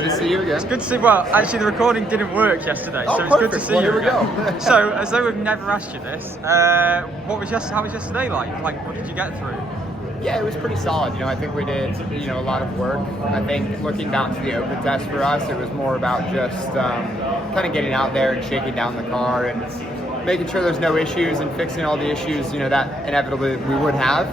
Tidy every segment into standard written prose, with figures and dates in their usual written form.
good to see you again. It's good to see. Well, actually, the recording didn't work yesterday, so it's good to see you. Here we go. So, as though we've never asked you this, how was yesterday like? Like, what did you get through? Yeah, it was pretty solid. I think we did, a lot of work. I think looking back to the open test for us, it was more about just kind of getting out there and shaking down the car and making sure there's no issues and fixing all the issues, that inevitably we would have.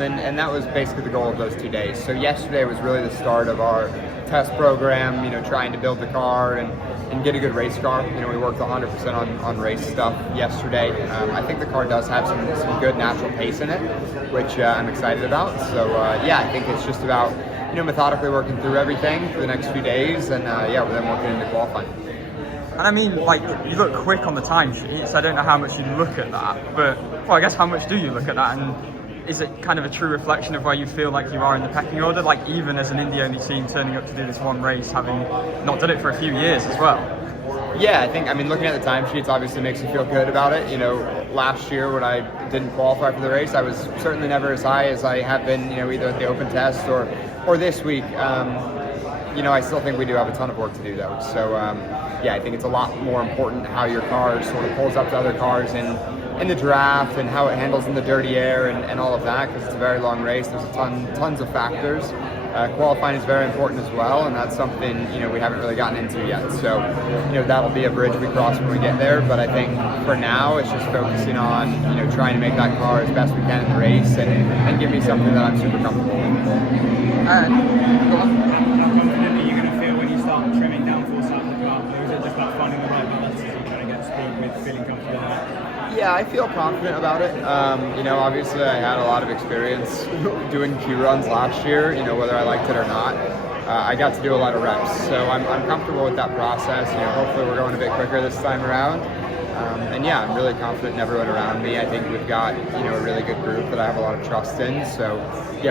And that was basically the goal of those 2 days. So yesterday was really the start of our test program, trying to build the car and get a good race car. We worked 100% on race stuff yesterday. I think the car does have some good natural pace in it, which I'm excited about. So I think it's just about methodically working through everything for the next few days, and we're then working into qualifying. And I mean, like, you look quick on the timesheet, so I don't know how much you look at that, but I guess how much do you look at that? And is it kind of a true reflection of where you feel like you are in the pecking order? Like, even as an Indy-only team turning up to do this one race, having not done it for a few years as well. Yeah, I think, looking at the timesheets obviously makes you feel good about it. Last year when I didn't qualify for the race, I was certainly never as high as I have been, either at the open test or this week. I still think we do have a ton of work to do though. So, I think it's a lot more important how your car sort of pulls up to other cars in the draft and how it handles in the dirty air and all of that, because it's a very long race. There's tons of factors. Qualifying is very important as well, and that's something we haven't really gotten into yet. So that'll be a bridge we cross when we get there. But I think for now it's just focusing on trying to make that car as best we can in the race and give me something that I'm super comfortable with. How confident are you going to feel when you start trimming downforce out of the car? Or is it just about finding the right balance as you kind of get speed with feeling comfortable in it? Yeah, I feel confident about it. Obviously I had a lot of experience doing Q runs last year, whether I liked it or not. I got to do a lot of reps, so I'm comfortable with that process. Hopefully we're going a bit quicker this time around. I'm really confident in everyone around me. I think we've got, a really good group that I have a lot of trust in. So,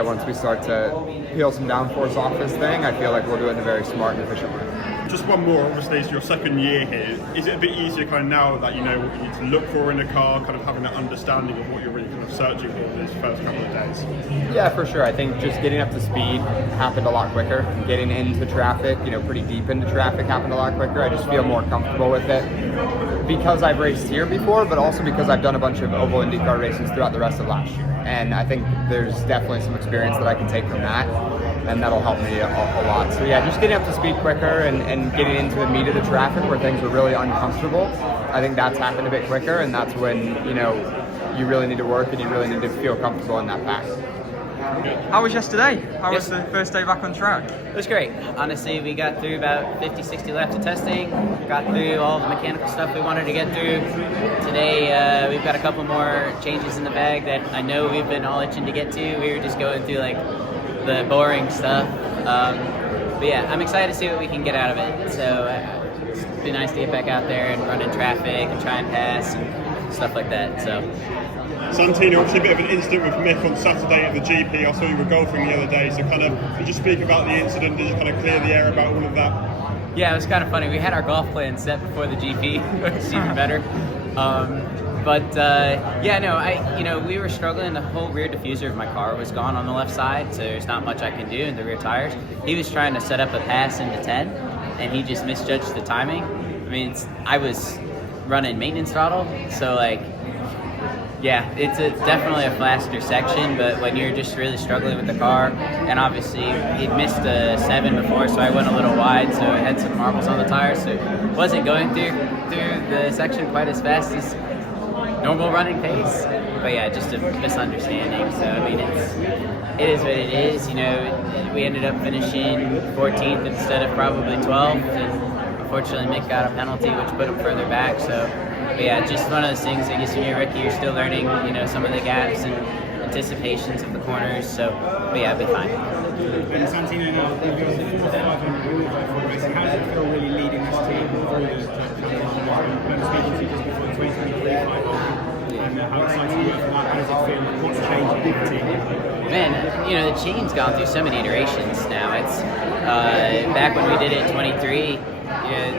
once we start to peel some downforce off this thing, I feel like we'll do it in a very smart and efficient way. Just one more, obviously, it's your second year here. Is it a bit easier kind of now that you know what you need to look for in a car, kind of having that understanding of what you're really kind of searching for these first couple of days? Yeah, for sure. I think just getting up to speed happened a lot quicker. Getting into traffic, pretty deep into traffic happened a lot quicker. I just feel more comfortable with it because I've raced here before, but also because I've done a bunch of oval IndyCar races throughout the rest of last year. And I think there's definitely some experience that I can take from that, and that'll help me a lot. So just getting up to speed quicker and getting into the meat of the traffic where things were really uncomfortable, I think that's happened a bit quicker, and that's when, you really need to work and you really need to feel comfortable in that pack. How was yesterday? How was the first day back on track? It was great. Honestly, we got through about 50-60 laps of testing, got through all the mechanical stuff we wanted to get through. Today, we've got a couple more changes in the bag that I know we've been all itching to get to. We were just going through the boring stuff. I'm excited to see what we can get out of it. So it's been nice to get back out there and run in traffic and try and pass and stuff like that. So. Santino, obviously a bit of an incident with Mick on Saturday at the GP. I saw you were golfing the other day, so did you speak about the incident? Did you kind of clear the air about all of that? Yeah, it was kind of funny. We had our golf plan set before the GP, which is even better. We were struggling. The whole rear diffuser of my car was gone on the left side, so there's not much I can do in the rear tires. He was trying to set up a pass into 10, and he just misjudged the timing. I was running maintenance throttle, so it's definitely a faster section, but when you're just really struggling with the car, and obviously he'd missed a 7 before, so I went a little wide, so I had some marbles on the tires, so it wasn't going through the section quite as fast as normal running pace. But just a misunderstanding. So it is what it is. We ended up finishing 14th instead of probably 12th, and unfortunately Mick got a penalty, which put him further back. So. But just one of those things, I guess when you're a rookie, you're still learning, some of the gaps and anticipations of the corners, so, I'll be fine. And Santino, now, you're the 4th-5 on the rules for the racing. How does it feel really leading this team through the I'm speaking to you just before the 2023 5 and how excited you are for that? How does it feel? What's changing in the team? Man, the team's gone through so many iterations now. It's back when we did it in 23,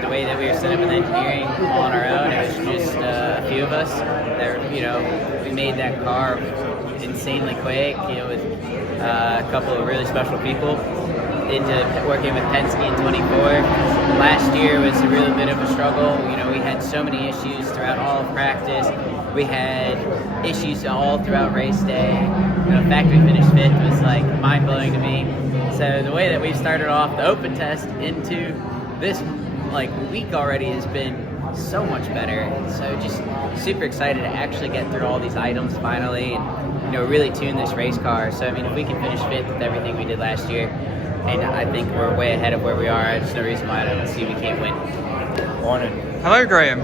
the way that we were set up in engineering all on our own, it was just a few of us that, we made that car insanely quick, with a couple of really special people. into working with Penske in 24. Last year was a real bit of a struggle. You know, we had so many issues throughout all of practice. We had issues all throughout race day. You know, the fact we finished 5th was like mind-blowing to me. So the way that we've started off the open test into this like week already has been so much better. So just super excited to actually get through all these items finally and, you know, really tune this race car. So I mean, if we can finish 5th with everything we did last year, and I think we're way ahead of where we are, there's no reason why I don't see we can't win. Morning. Hello, Graham.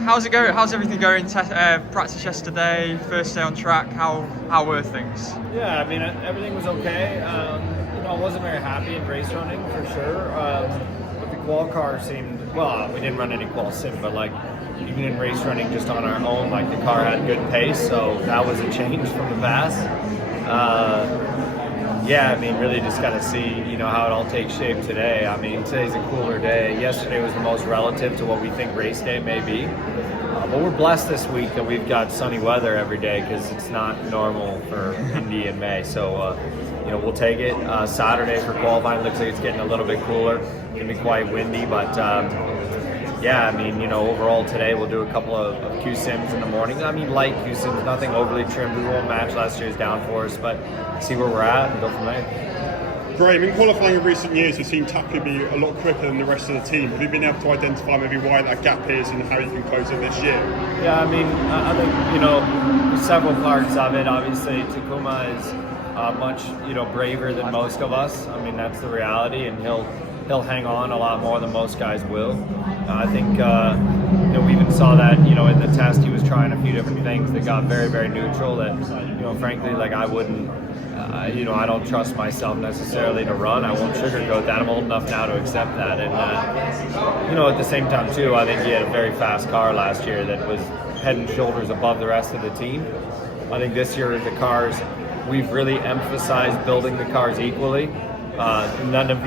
How's it going? How's everything going? Practice yesterday, first day on track. How were things? Yeah, I mean, everything was okay. You know, I wasn't very happy in race running for sure. But the qual car seemed, well, we didn't run any qual sim, but like even in race running just on our own, like the car had good pace, so that was a change from the past. Yeah, I mean, really just got to see, you know, how it all takes shape today. I mean, today's a cooler day. Yesterday was the most relative to what we think race day may be. But we're blessed this week that we've got sunny weather every day because it's not normal for Indy in May. So, you know, we'll take it. Saturday for qualifying looks like it's getting a little bit cooler. It's going to be quite windy, but yeah, I mean, you know, overall today we'll do a couple of Q sims in the morning. I mean, light Q sims, nothing overly trimmed. We won't match last year's downforce, but see where we're at and go from there. Graham, in qualifying in recent years, we've seen Taku be a lot quicker than the rest of the team. Have you been able to identify maybe why that gap is and how you can close it this year? Yeah, I mean, I think, you know, several parts of it. Obviously, Takuma is much, you know, braver than most of us. I mean, that's the reality, and he'll hang on a lot more than most guys will. I think, you know, we even saw that, you know, in the test, he was trying a few different things that got very, very neutral that, you know, frankly, like I wouldn't, you know, I don't trust myself necessarily to run. I won't sugarcoat that. I'm old enough now to accept that. And, you know, at the same time, too, I think he had a very fast car last year that was head and shoulders above the rest of the team. I think this year, the cars, we've really emphasized building the cars equally. None of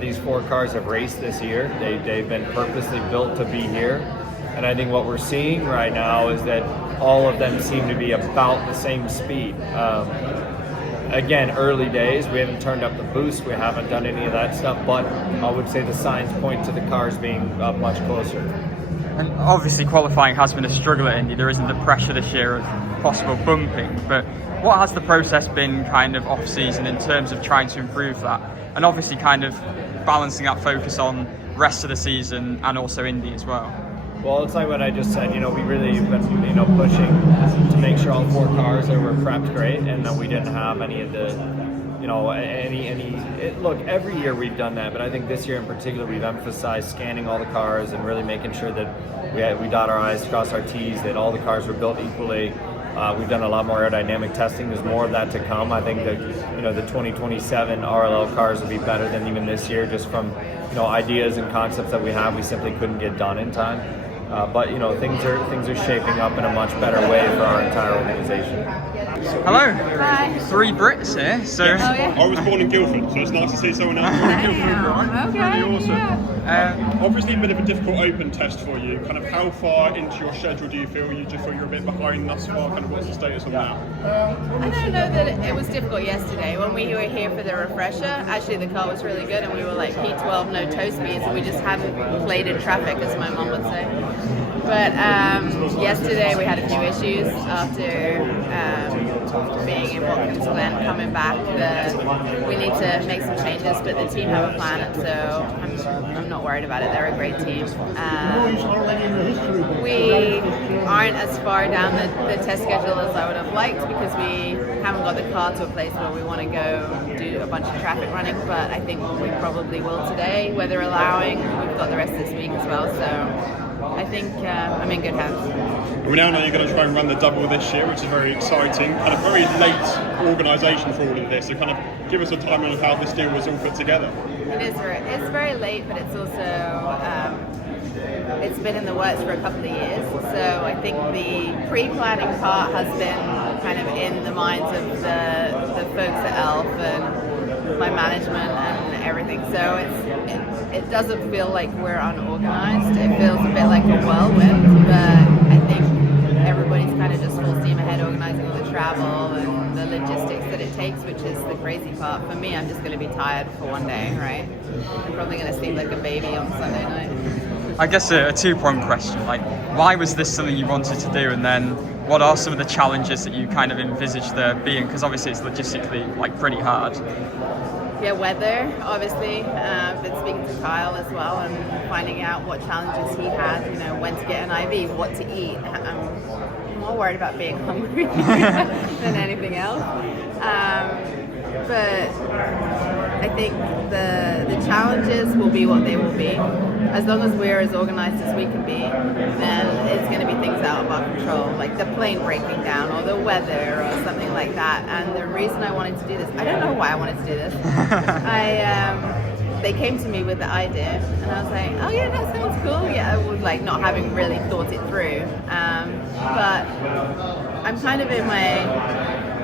these 4 cars have raced this year. They've been purposely built to be here. And I think what we're seeing right now is that all of them seem to be about the same speed. Again, early days, we haven't turned up the boost, we haven't done any of that stuff, but I would say the signs point to the cars being much closer. And obviously qualifying has been a struggle at Indy. There isn't the pressure this year of possible bumping, but what has the process been kind of off-season in terms of trying to improve that? And obviously kind of balancing that focus on rest of the season and also Indy as well. Well, it's like what I just said, you know, we really have been, you know, pushing to make sure all 4 cars that were prepped great and that we didn't have any of the, you know, look, every year we've done that, but I think this year in particular we've emphasized scanning all the cars and really making sure that we dot our I's, cross our T's, that all the cars were built equally. We've done a lot more aerodynamic testing. There's more of that to come. I think that, you know, the 2027 RLL cars will be better than even this year, just from, you know, ideas and concepts that we have. We simply couldn't get done in time. But, you know, things are shaping up in a much better way for our entire organization. Hello. Hi. 3 Brits here. So yeah. I was born in Guildford, so it's nice to see someone else born in Guildford. Okay. Really awesome. Yeah. Obviously a bit of a difficult open test for you. Kind of how far into your schedule do you feel you're a bit behind thus far? Kind of what's the status on that? I don't know that it was difficult yesterday. When we were here for the refresher, actually the car was really good and we were like P12, no toe speeds, and we just hadn't played in traffic, as my mom would say. But yesterday we had a few issues after being in Watkins Glen, coming back. We need to make some changes, but the team have a plan, and so I'm not worried about it. They're a great team. We aren't as far down the test schedule as I would have liked because we haven't got the car to a place where we want to go do a bunch of traffic running, but I think we probably will today, weather allowing. We've got the rest of this week as well, so I think I'm in good hands. We now know you're going to try and run the double this year, which is very exciting. Kind of very late organisation for all of this. So kind of give us a timeline of how this deal was all put together. It's very late, but it's also it's been in the works for a couple of years. So I think the pre-planning part has been kind of in the minds of the folks at ELF and my management and everything. So it doesn't feel like we're unorganized. It feels a bit like a whirlwind, but I think everybody's kind of just full steam ahead organizing all the travel and the logistics that it takes. times, which is the crazy part. For me, I'm just going to be tired for one day, right? I'm probably going to sleep like a baby on Sunday night. I guess a two-point question, like, why was this something you wanted to do, and then what are some of the challenges that you kind of envisaged there being? Because obviously it's logistically like pretty hard. Yeah, weather, obviously. Been speaking to Kyle as well and finding out what challenges he had, you know, when to get an IV, what to eat. I'm more worried about being hungry than anything else. But I think the challenges will be what they will be. As long as we're as organized as we can be, then it's going to be things out of our control, like the plane breaking down or the weather or something like that. And the reason I wanted to do this, I don't know why I wanted to do this. They came to me with the idea, and I was like, oh yeah, that sounds cool. Yeah, I was like not having really thought it through. But I'm kind of in my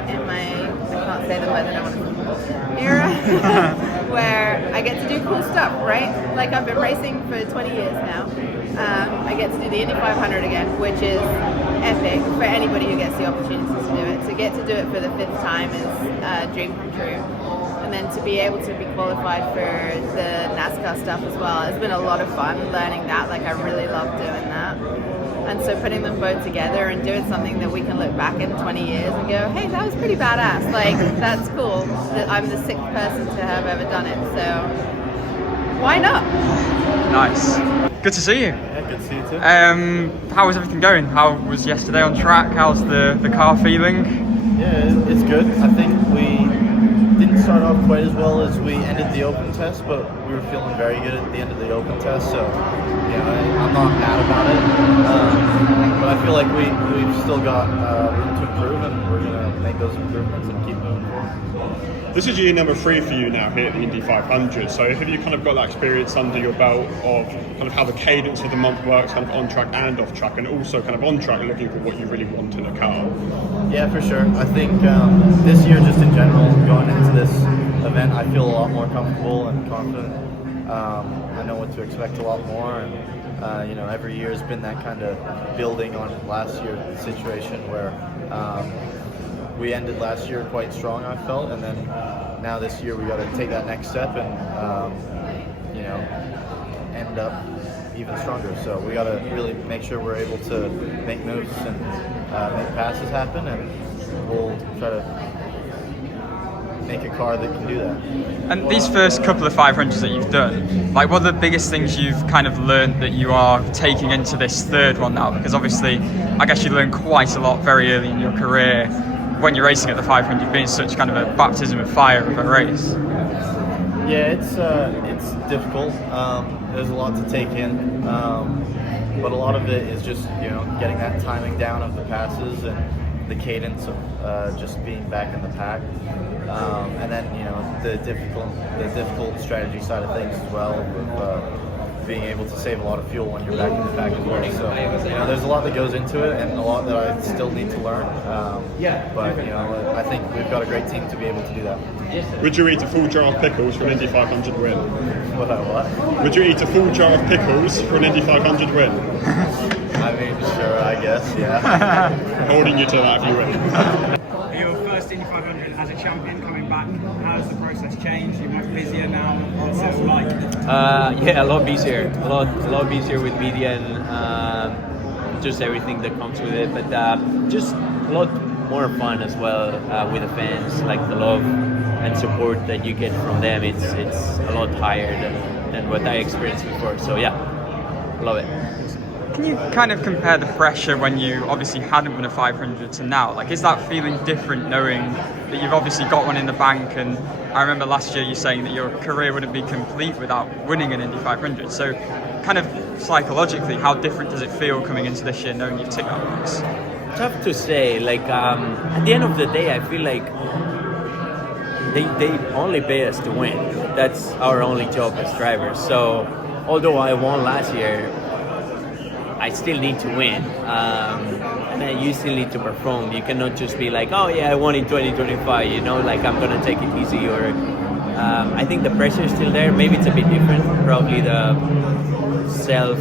I can't say the word, I don't want to era where I get to do cool stuff, right? Like I've been racing for 20 years now. I get to do the Indy 500 again, which is epic for anybody who gets the opportunity to do it. To get to do it for the 5th time is a dream come true. And then to be able to be qualified for the NASCAR stuff as well, it's been a lot of fun learning that. Like I really love doing that. And so putting them both together and doing something that we can look back in 20 years and go, hey, that was pretty badass. Like, that's cool. I'm the 6th person to have ever done it. So why not? Nice. Good to see you. Yeah, good to see you too. How was everything going? How was yesterday on track? How's the car feeling? Yeah, it's good. I think we didn't start off quite as well as we ended the open test, but we were feeling very good at the end of the open test, so I'm not mad about it. But I feel like we've still got room to improve, and we're going to make those improvements and keep moving forward. This is year number 3 for you now here at the Indy 500. So have you kind of got that experience under your belt of kind of how the cadence of the month works, kind of on track and off track, and also kind of on track looking for what you really want in a car? Yeah, for sure. I think this year, just in general, going into this event, I feel a lot more comfortable and confident. I know what to expect a lot more, and every year has been that kind of building on last year's situation where we ended last year quite strong, I felt, and then now this year we got to take that next step and end up even stronger. So we got to really make sure we're able to make moves and make passes happen, and we'll try to make a car that can do that. And these first couple of 500s that you've done, like, what are the biggest things you've kind of learned that you are taking into this third one now? Because obviously, I guess you learned quite a lot very early in your career when you're racing at the 500, being such kind of a baptism of fire of a race. Yeah, it's difficult. There's a lot to take in, but a lot of it is just getting that timing down of the passes and the cadence of just being back in the pack, and then the difficult strategy side of things as well, with being able to save a lot of fuel when you're back in the pack as well. So there's a lot that goes into it, and a lot that I still need to learn. But I think we've got a great team to be able to do that. Would you eat a full jar of pickles for an Indy 500 win? What? Would you eat a full jar of pickles for an Indy 500 win? I mean, sure, I guess, yeah. Holding you to that if you win. Your first Indy 500 as a champion coming back, how's the process changed? You're much busier now. What's it like? Yeah, a lot busier. A lot busier with media and just everything that comes with it. But just a lot more fun as well with the fans, like the love and support that you get from them. It's a lot higher than what I experienced before. So yeah, love it. Can you kind of compare the pressure when you obviously hadn't won a 500 to now? Like, is that feeling different knowing that you've obviously got one in the bank? And I remember last year you saying that your career wouldn't be complete without winning an Indy 500. So kind of psychologically, how different does it feel coming into this year knowing you've ticked that box? Tough to say. Like at the end of the day, I feel like they only pay us to win. That's our only job as drivers. So although I won last year, I still need to win, and then you still need to perform. You cannot just be like, oh yeah, I won in 2025, like I'm gonna take it easy. Or I think the pressure is still there. Maybe it's a bit different. Probably the self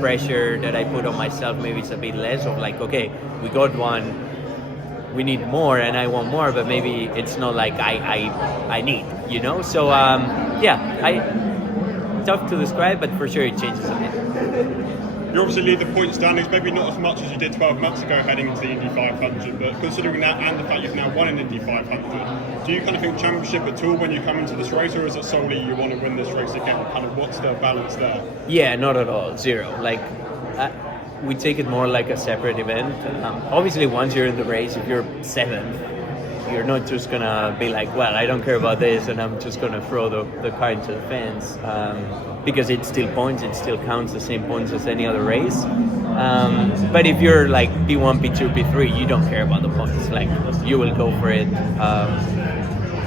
pressure that I put on myself, maybe it's a bit less of like, okay, we got one, we need more and I want more, but maybe it's not like I need, you know. So tough to describe, but for sure it changes a bit. You obviously lead the point standings, maybe not as much as you did 12 months ago heading into the Indy 500, but considering that and the fact you've now won an Indy 500, do you kind of think championship at all when you come into this race, or is it solely you want to win this race again? Kind of what's the balance there? Yeah, not at all, zero. Like, we take it more like a separate event. Obviously, once you're in the race, if you're seventh, you're not just gonna be like, well, I don't care about this and I'm just gonna throw the car into the fence, because it's still points, it still counts the same points as any other race. But if you're like P1, P2, P3, you don't care about the points. Like, you will go for it.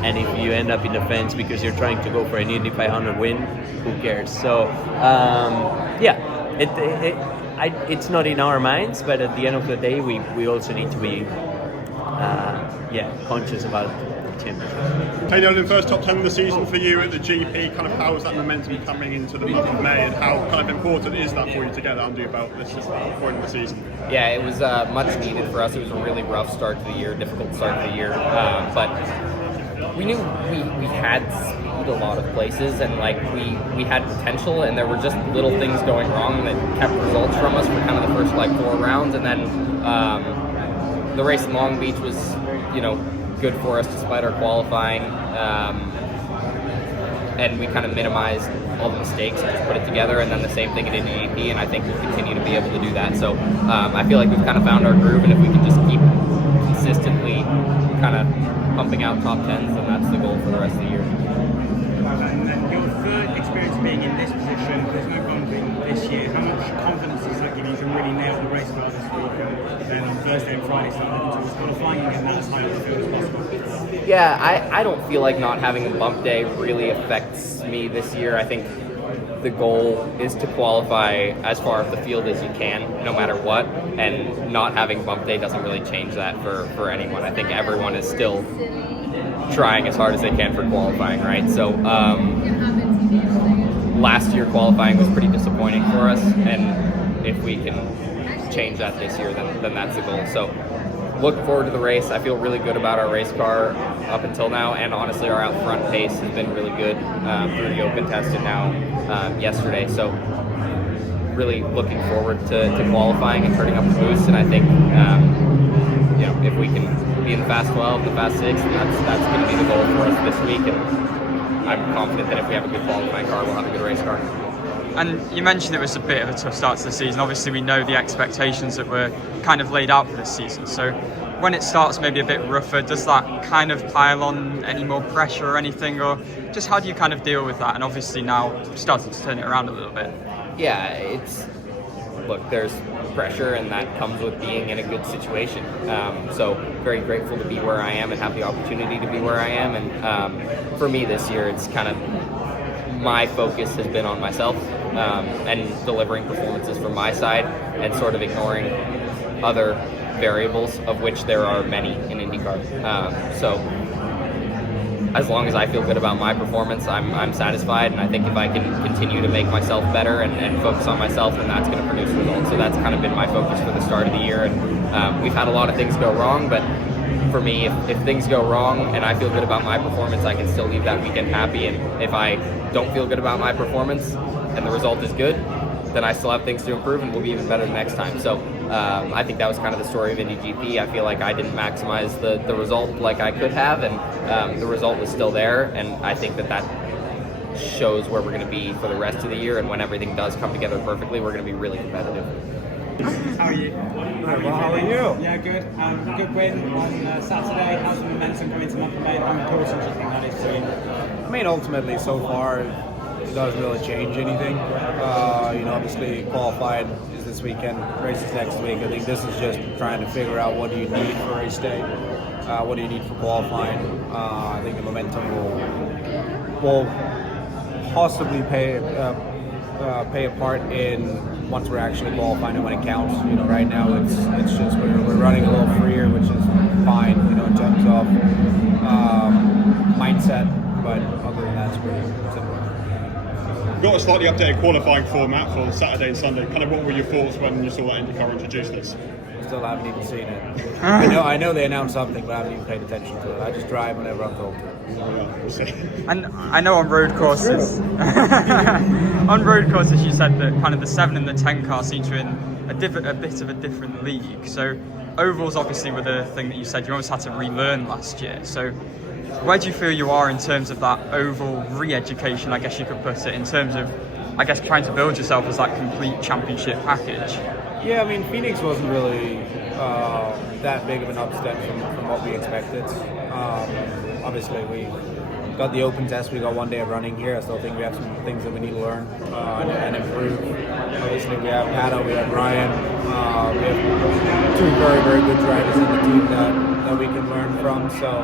And if you end up in the fence because you're trying to go for an Indy 500 win, who cares? So it's not in our minds, but at the end of the day, we also need to be conscious about the championship. Hey Nolan, first top 10 of the season for you at the GP. Kind of how is that momentum coming into the month of May, and how kind of important is that for you to get that under your belt this point of the season? Yeah, it was much needed for us. It was a really rough start to the year, difficult start to the year, but we knew we had speed a lot of places, and like we had potential, and there were just little things going wrong that kept results from us for kind of the first like 4 rounds, and then the race in Long Beach was, good for us despite our qualifying, and we kind of minimized all the mistakes and just put it together, and then the same thing at Indy, and I think we'll continue to be able to do that. So I feel like we've kind of found our groove, and if we can just keep consistently kind of pumping out top 10s, then that's the goal for the rest of the year. And then your third experience being in this position, there's no bumping this year. How much confidence does that give you to really nail the race car this week, and then on Thursday and Friday start looking towards qualifying and get as high up the field as possible? Yeah, I don't feel like not having a bump day really affects me this year. I think the goal is to qualify as far up the field as you can, no matter what, and not having bump day doesn't really change that for anyone. I think everyone is still trying as hard as they can for qualifying, right? So last year qualifying was pretty disappointing for us, and if we can change that this year, then that's the goal. So look forward to the race. I feel really good about our race car up until now, and honestly our out front pace has been really good through the open test and now yesterday. So really looking forward to qualifying and turning up the boost, and I think if we can be in the fast 12, the fast 6, that's going to be the goal for us this week, and I'm confident that if we have a good qualifying car, we'll have a good race car. And you mentioned it was a bit of a tough start to the season. Obviously, we know the expectations that were kind of laid out for this season. So when it starts maybe a bit rougher, does that kind of pile on any more pressure or anything? Or just how do you kind of deal with that? And obviously now starting to turn it around a little bit. Yeah, look, there's pressure, and that comes with being in a good situation. So very grateful to be where I am and have the opportunity to be where I am. And for me this year, it's kind of my focus has been on myself and delivering performances from my side, and sort of ignoring other variables, of which there are many in IndyCar. So as long as I feel good about my performance, I'm satisfied, and I think if I can continue to make myself better and focus on myself, then that's going to produce results. So that's kind of been my focus for the start of the year, and we've had a lot of things go wrong, but for me, if things go wrong and I feel good about my performance, I can still leave that weekend happy. And if I don't feel good about my performance and the result is good, then I still have things to improve, and we'll be even better next time. So I think that was kind of the story of Indy GP. I feel like I didn't maximize the result like I could have, and the result was still there. And I think that shows where we're going to be for the rest of the year. And when everything does come together perfectly, we're going to be really competitive. How are you? How are you? Yeah, good. Good win on Saturday. How's the momentum going to month of May? How important do you think that is to you? I mean, ultimately, so far, it doesn't really change anything. Obviously, qualified is this weekend, races next week. I think this is just trying to figure out what do you need for race day, what do you need for qualifying. I think the momentum will possibly pay a part in once we're actually qualifying and when it counts. Right now it's just we're running a little freer, which is fine, in terms of mindset, but other than that, it's pretty simple. We've got a slightly updated qualifying format for Saturday and Sunday. Kind of what were your thoughts when you saw that IndyCar introduce this? still haven't even seen it. I know they announced something, but I haven't even paid attention to it. I just drive whenever I'm told to. And I know on road courses, you said that kind of the 7 and the 10 car seem to be in a bit of a different league. So ovals obviously were the thing that you said you almost had to relearn last year. So where do you feel you are in terms of that oval re-education, I guess you could put it, in terms of, I guess, trying to build yourself as that complete championship package? Yeah, I mean, Phoenix wasn't really that big of an upstep from what we expected. Obviously, we got the open test, we got 1 day of running here. I still think we have some things that we need to learn and improve. Obviously, we have Pato, we have Ryan, we have 2 very, very good drivers in the team that we can learn from. So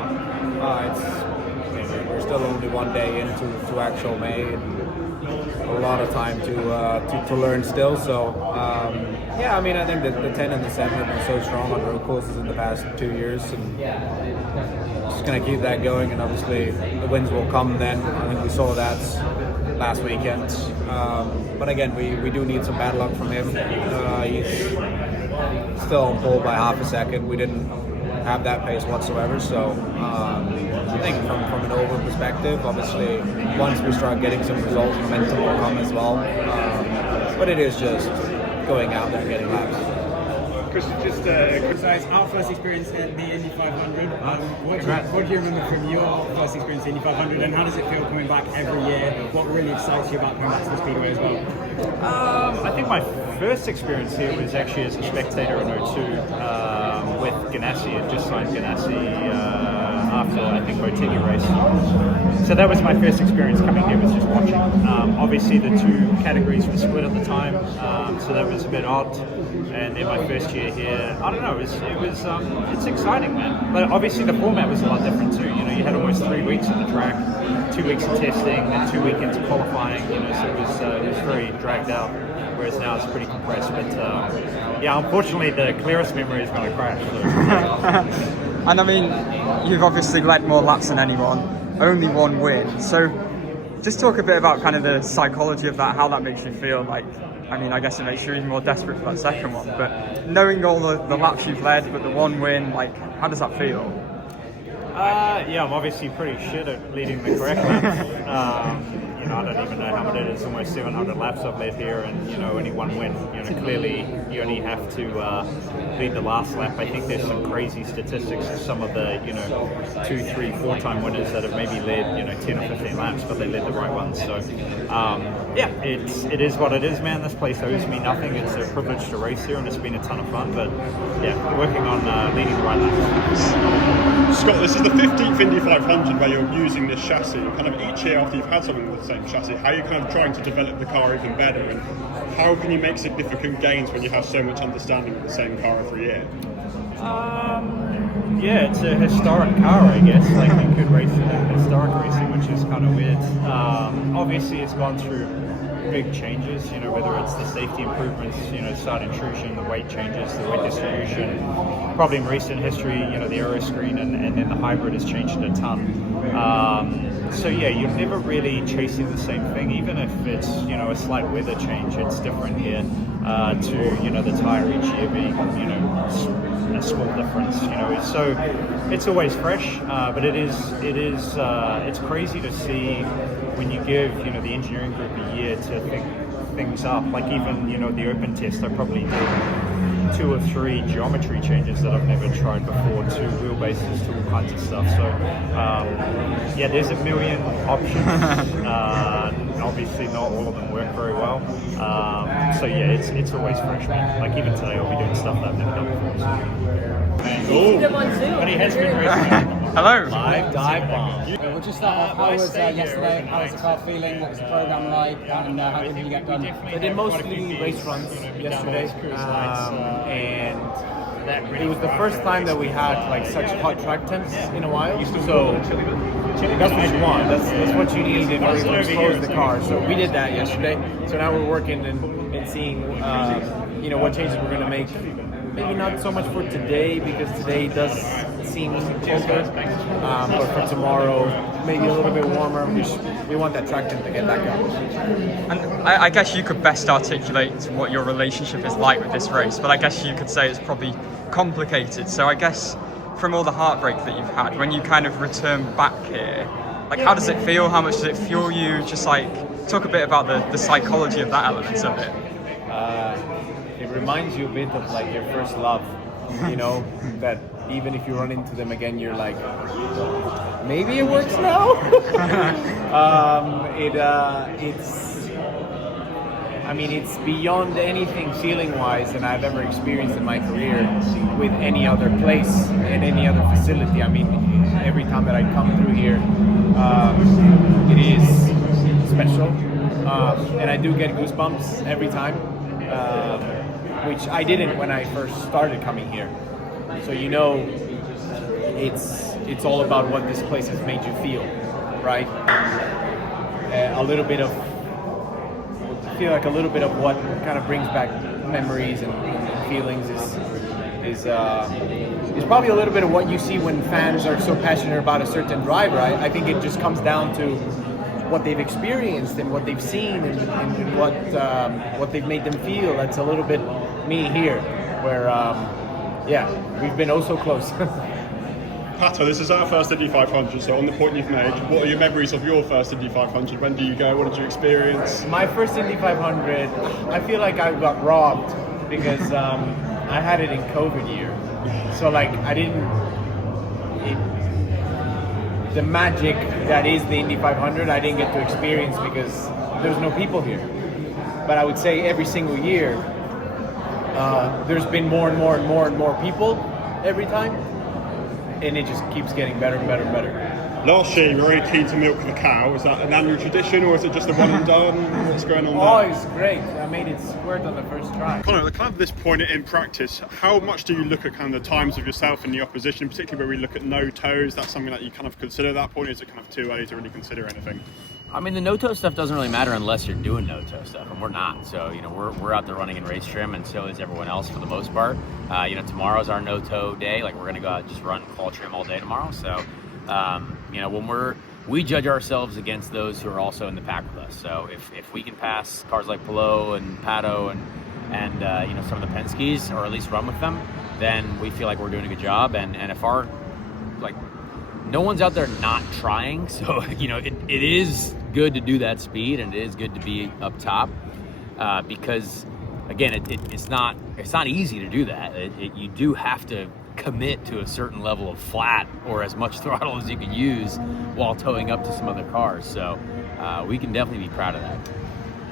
we're still only 1 day into actual May, and a lot of time to learn still. So yeah, I mean, I think that the 10 and the 7 have been so strong on road courses in the past 2 years, and just gonna keep that going. And obviously the wins will come then. I think we saw that last weekend. But again, we do need some bad luck from him. He's still on pole by half a second. We didn't have that pace whatsoever. So I think from an oval perspective, obviously once we start getting some results, momentum will come as well. But it is just going out there and getting laps. Chris, just so it's our first experience at the Indy 500. What do you remember from your first experience at the Indy 500, and how does it feel coming back every year? What really excites you about coming back to the Speedway as well? I think my first experience here was actually as a spectator in 02 with Ganassi. I just signed Ganassi after, I think, Bottiglia race. So that was my first experience coming here, was just watching. Obviously the 2 categories were split at the time, so that was a bit odd. And in my first year here, I don't know, it's exciting, man. But obviously the format was a lot different too. You know, you had almost 3 weeks at the track, 2 weeks of testing, and 2 weekends of qualifying. You know, so it was very dragged out. Whereas now it's pretty compressed. But yeah, unfortunately the clearest memory is when I crashed. So. And I mean, you've obviously led more laps than anyone, only 1 win. So just talk a bit about kind of the psychology of that, how that makes you feel. Like, I mean, I guess it makes you even more desperate for that second one. But knowing all the laps you've led, but the 1 win, like, how does that feel? Yeah, I'm obviously pretty shit at leading the correct laps. You know, I don't even know how many it is, almost 700 laps I've led here, and, you know, only 1 win. You know, clearly you only have to lead the last lap. I think there's some crazy statistics of some of the, you know, 2, 3, 4 time winners that have maybe led, you know, 10 or 15 laps, but they led the right ones. So, yeah, it is what it is, man. This place owes me nothing. It's a privilege to race here, and it's been a ton of fun. But yeah, working on leading the right laps. Scott, this is the 15th Indy 500 where you're using this chassis. Kind of each year after you've had something with the same chassis, how are you kind of trying to develop the car even better, and how can you make significant gains when you have so much understanding of the same car every year? Yeah, it's a historic car, I guess. Like, you could race it in historic racing, which is kind of weird. Obviously, it's gone through big changes, you know, whether it's the safety improvements, you know, side intrusion, the weight changes, the weight distribution. Probably in recent history, you know, the aero screen and then the hybrid has changed a ton. So yeah, you're never really chasing the same thing, even if it's, you know, a slight weather change. It's different here to, you know, the tire each year being, you know, a small difference. You know, so it's always fresh, but it's crazy to see when you give, you know, the engineering group a year to think things up. Like, even, you know, the open test, I probably did 2 or 3 geometry changes that I've never tried before, to wheelbases, to all kinds of stuff. So yeah, there's a million options. Obviously not all of them work very well. So yeah, it's always fresh, man. Like, even today I'll be doing stuff that I've never done before. So. But he has been racing. Hello. Live dive bomb. We'll just start off. How was yesterday? How was the car feeling? What was the program like? And how did you get done? They did mostly race runs yesterday, and it was the first time that we had like such hot track temps in a while. So that's what you want. That's what you need in order to expose the car. So we did that yesterday. So now we're working and seeing, you know, what changes we're going to make maybe not so much for today, because today does seem colder. But for tomorrow, maybe a little bit warmer. We want that track to get back up. And I guess you could best articulate what your relationship is like with this race, but I guess you could say it's probably complicated. So I guess from all the heartbreak that you've had, when you kind of return back here, like how does it feel? How much does it fuel you? Just like talk a bit about the psychology of that element of it. It reminds you a bit of like your first love, you know, that even if you run into them again, you're like, maybe it works now. It's beyond anything feeling-wise that I've ever experienced in my career with any other place and any other facility. I mean, every time that I come through here, it is special, and I do get goosebumps every time, which I didn't when I first started coming here. So you know, it's all about what this place has made you feel, right? I feel like a little bit of what kind of brings back memories and feelings is probably a little bit of what you see when fans are so passionate about a certain driver. I think it just comes down to what they've experienced and what they've seen and what they've made them feel. That's a little bit me here, where we've been oh so close. Pato, this is our first Indy 500, so on the point you've made, what are your memories of your first Indy 500? When do you go? What did you experience? My first Indy 500, I feel like I got robbed because I had it in COVID year. So like the magic that is the Indy 500, I didn't get to experience because there's no people here. But I would say every single year, there's been more and more and more and more people every time. And it just keeps getting better and better and better. Last year, you were really keen to milk the cow. Is that an annual tradition, or is it just a one and done? What's going on there? Oh, it's great. I made it squirt on the first try. Conor, at kind of this point in practice, how much do you look at kind of the times of yourself and the opposition, particularly where we look at no toes? That's something that you kind of consider at that point? Is it kind of too early to really consider anything? I mean, the no-toe stuff doesn't really matter unless you're doing no-toe stuff, and we're not. So, you know, we're out there running in race trim, and so is everyone else for the most part. Tomorrow's our no-toe day. Like, we're going to go out and just run qual trim all day tomorrow. So, when we judge ourselves against those who are also in the pack with us. So if we can pass cars like Palou and Pato and some of the Penske's, or at least run with them, then we feel like we're doing a good job. And if no one's out there not trying, so it is good to do that speed, and it is good to be up top, because again, it's not easy to do that. You do have to commit to a certain level of flat or as much throttle as you can use while towing up to some other cars. So we can definitely be proud of that.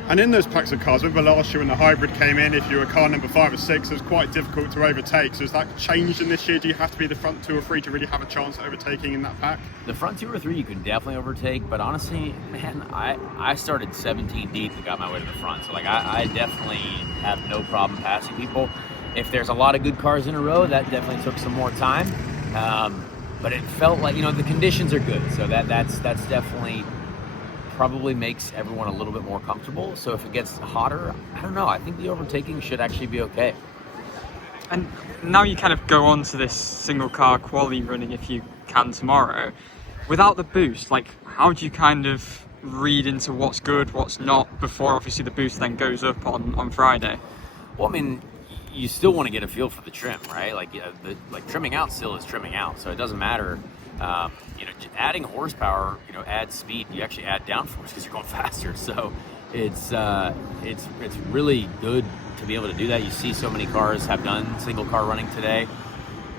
And in those packs of cars, remember last year when the hybrid came in, if you were car number 5 or 6, it was quite difficult to overtake. So has that changed in this year? Do you have to be the front 2 or 3 to really have a chance at overtaking in that pack? The front 2 or 3 you can definitely overtake, but honestly, man, I started 17 deep and got my way to the front. So I definitely have no problem passing people. If there's a lot of good cars in a row, that definitely took some more time. But it felt like, the conditions are good. So that's definitely probably makes everyone a little bit more comfortable. So if it gets hotter, I don't know. I think the overtaking should actually be okay. And now you kind of go on to this single car quali running if you can tomorrow. Without the boost, how do you kind of read into what's good, what's not, before obviously the boost then goes up on Friday? Well, I mean, you still want to get a feel for the trim, right? Trimming out still is trimming out, so it doesn't matter. Adding horsepower, adds speed. You actually add downforce because you're going faster. So it's really good to be able to do that. You see so many cars have done single car running today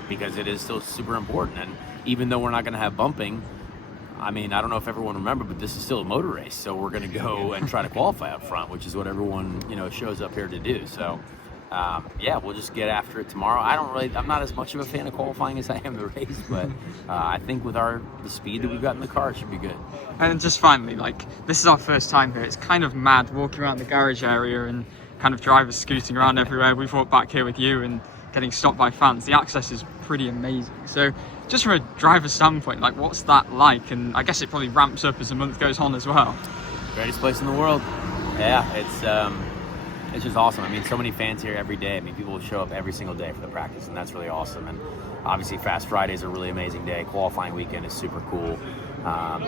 because it is still super important. And even though we're not going to have bumping, I mean, I don't know if everyone remember, but this is still a motor race. So we're going to go and try to qualify up front, which is what everyone, shows up here to do. So we'll just get after it tomorrow. I'm not as much of a fan of qualifying as I am the race, but I think with the speed that we've got in the car, it should be good. And just finally, this is our first time here. It's kind of mad walking around the garage area and kind of drivers scooting around everywhere. We've walked back here with you and getting stopped by fans. The access is pretty amazing. So just from a driver's standpoint, what's that like? And I guess it probably ramps up as the month goes on as well. Greatest place in the world. Yeah, it's just awesome. I mean, so many fans here every day. I mean, people show up every single day for the practice, and that's really awesome. And obviously, Fast Friday is a really amazing day. Qualifying weekend is super cool.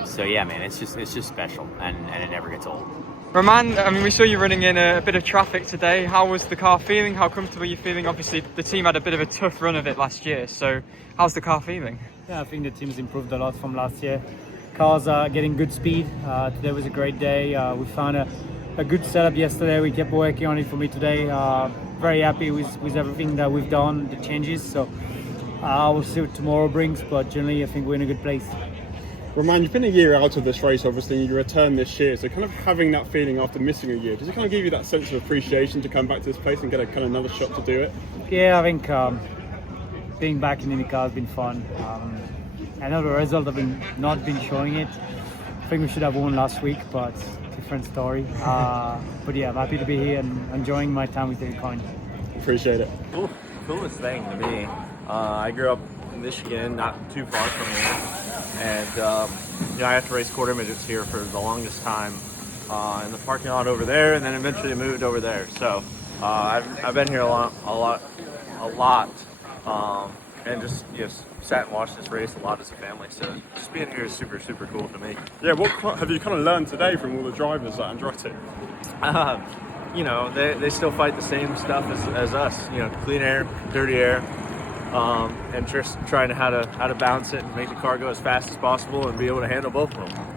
So yeah, man, it's just special, and it never gets old. Romain, I mean, we saw you running in a bit of traffic today. How was the car feeling? How comfortable are you feeling? Obviously, the team had a bit of a tough run of it last year. So how's the car feeling? Yeah, I think the team's improved a lot from last year. Cars are getting good speed. Today was a great day. We found a good setup yesterday. We kept working on it for me today. Very happy with everything that we've done, the changes. So we'll see what tomorrow brings, but generally I think we're in a good place. Romain, you've been a year out of this race, obviously, you return this year, so kind of having that feeling after missing a year, does it kind of give you that sense of appreciation to come back to this place and get a kind of another shot to do it? Yeah, I think being back in IndyCar has been fun. I know the result have not been showing it. I think we should have won last week, but different story. But yeah, I'm happy to be here and enjoying my time with Daly Coin. Appreciate it. Coolest thing to me. I grew up in Michigan, not too far from here. And I had to race quarter midgets here for the longest time in the parking lot over there, and then eventually moved over there. So I've been here a lot, and just sat and watched this race a lot as a family. So just being here is super cool to me. Yeah, what have you kind of learned today from all the drivers at Andretti? They still fight the same stuff as us. Clean air, dirty air. And just trying how to balance it and make the car go as fast as possible and be able to handle both of them.